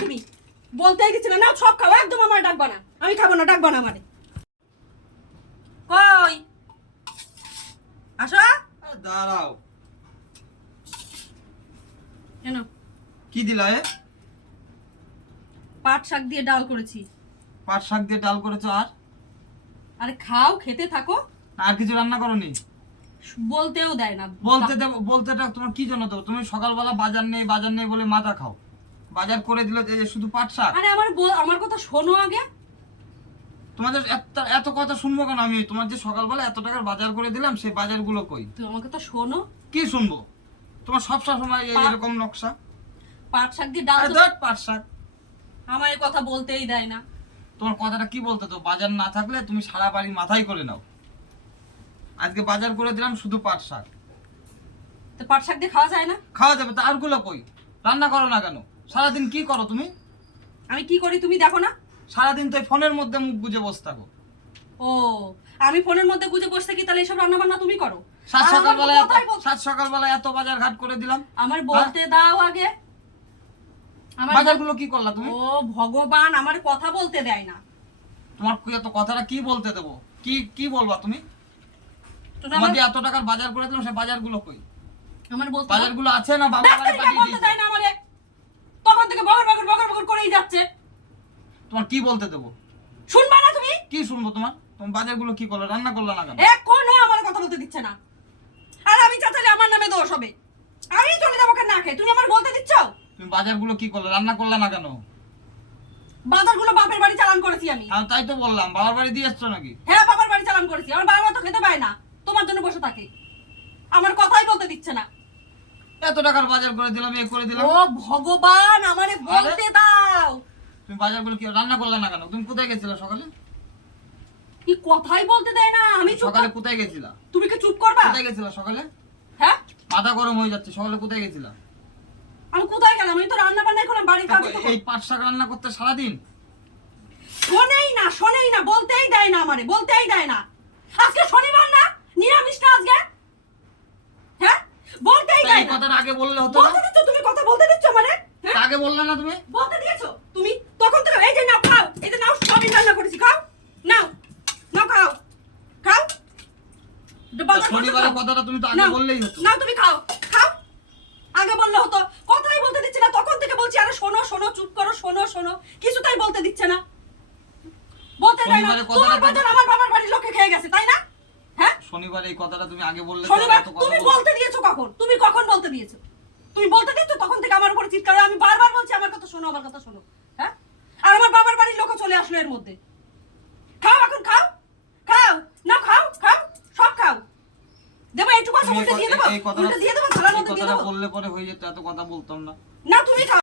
তুমি বলতেই দিচ্ছি না, নাও সব খাও, একদম আমার ডাকবা না, আমি খাবো না, ডাকবা না আমারে। কই আসো। দাঁড়াও, কেন? কি দিলা? পাট শাক দিয়ে ডাল করেছি। পাট শাক দিয়ে ডাল করেছো? আর আরে খাও, খেতে থাকো। আর কিছু রান্না করোনি? বলতেও দেয় না। বলতেটা তোমার কি জন্য দেবো? তুমি সকালবেলা বাজার নেই বলে মাথা খাও। বাজার করে দিল যে শুধু পাট শাক। আরে আমার কথা শোনো আগে। তোমাদের এত কথা শুনবো কেন আমি? তোমার যে সকালবেলা এত টাকার বাজার করে দিলাম, সেই বাজারগুলো কই? তুই আমার কথা শোনো। কি শুনবো? তোমার সব সময় এরকম নকশা। পাট শাক দিয়ে ডাল। পাট শাক আমার এই কথা বলতেই দেয় না। তোমার কথাটা কি বলতে? তো বাজার না থাকলে তুমি সারা বাড়ি মাথায় করে নাও। আজকে বাজার করে দিলাম শুধু পাট শাক। তো পাট শাক দিয়ে খাওয়া যায় না? খাওয়া যাবে, তা আরগুলো কই? রান্না করো না কেন? সারাদিন কি করো তুমি? আমি কি করি তুমি দেখো না? সারাদিন তো ফোনের মধ্যে মুখ গুজে বসে থাকো। ও, আমি ফোনের মধ্যে গুজে বসে থাকি, তাহলে এসব রান্না বান্না তুমি করো? সাত সকালবেলা এত বাজার ঘাট করে দিলাম। আমার বলতে দাও আগে। বাজারগুলো কি করলা তুমি? ও ভগবান, আমার কথা বলতে দেয় না। তোমার এত কথাটা কি বলতে দেবো? কি বলবা তুমি? তোমার যে এত টাকার বাজার করে দিলাম, সেই বাজারগুলো কই? আমার বলতে বাজারগুলো আছে না বাবা বাড়ি পাঠিয়ে বলতে দেয় না আমারে। তখন থেকে বগর করেই যাচ্ছে। তোমার কি বলতে দেবো? শুনবা না তুমি? কি শুনবো তোমার? তুমি বাজারগুলো কি করলে? রান্না করলা না কেন? এখনো আমার কথা বলতে দিচ্ছে না। আর আমি চাচালে আমার নামে দোষ হবে। আমি চলে যাবো কেন না খেয়ে? তুমি আমার বলতে দিচ্ছ? তুমি বাজারগুলো কি করলে? রান্না করলা না কেন? বাজারগুলো বাপের বাড়ি চালান করেছি আমি। তাই তো বললাম, বাবার বাড়ি দিয়ে এসছো নাকি? হ্যাঁ, বাবার বাড়ি চালান করেছি। আমার বাবা তো খেতে পায় না, তোমার জন্য বসে থাকে। আমার কথাই বলতে দিচ্ছে না। এত টাকার বাজার করে দিলাম, করে দিলাম। ও ভগবান, আমারে বলতে দাও। তুমি বাজারগুলো কি রান্না করলে না কেন? তুমি কোথায় গেছিলা সকালে? কি কথাই বলতে দেয় না। আমি সকালে কোথায় গেছিলা? তুমি কি চুপ করবা? কোথায় গেছিলা সকালে? হ্যাঁ, মাথা গরম হয়ে যাচ্ছে। সকালে কোথায় গেছিলা? আমি কোথায় গেলাম? আমি তো রান্না বান্না করলাম, বাড়ির কাজ। এই পাট শাক রান্না করতে সারাদিন? শোনেই না, বলতেই দেয় না আমারে, বলতেই দেয় না। আজকে শনিবার না, নিরামিষ না আজকে? হ্যাঁ, বলতেই দেয় না। কথাটা আগে বললে হতো না? বলতে দিচ্ছ তুমি, কথা বলতে দিচ্ছ আমারে? আগে বললে না তুমি? বলতে দিয়েছো তুমি তখন থেকে। এই যে নাও খাও, এই যে নাও, সবই রান্না করেছি, খাও। নাও খাও শনিবারের কথাটা তুমি তো আগে বললেই হতো। নাও তুমি খাও। আগে বললে হতো। কথাই বলতে দিচ্ছে না, তখন থেকে বলছি আরে শোনো চুপ করো, শোনো কিছুটাই বলতে দিচ্ছে না, বলতে দেয় না। তোমার বাজার আমার বাবার বাড়ির লোকে খেয়ে গেছে, তাই না? হ্যাঁ, শনিবার এই কথাটা তুমি আগে বললে। শনিবার তুমি বলতে দিয়েছো কখন? তুমি কখন বলতে দিয়েছো? তুমি বলতে দিচ্ছ তখন থেকে আমার উপর চিৎকার। আমি বারবার বলছি আমার কথা শোনো। হ্যাঁ, আর আমার বাবার বাড়ির লোক চলে আসলো এর মধ্যে। খাও, এখন খাও না, খাও সব খাও। দেবো এইটুকু আছে, উল্টে দিয়ে দেবো, থালার মধ্যে দিয়ে দেবো। বললে পরে হয়ে যেত, এত কথা বলতাম না। না, তুমি খাও।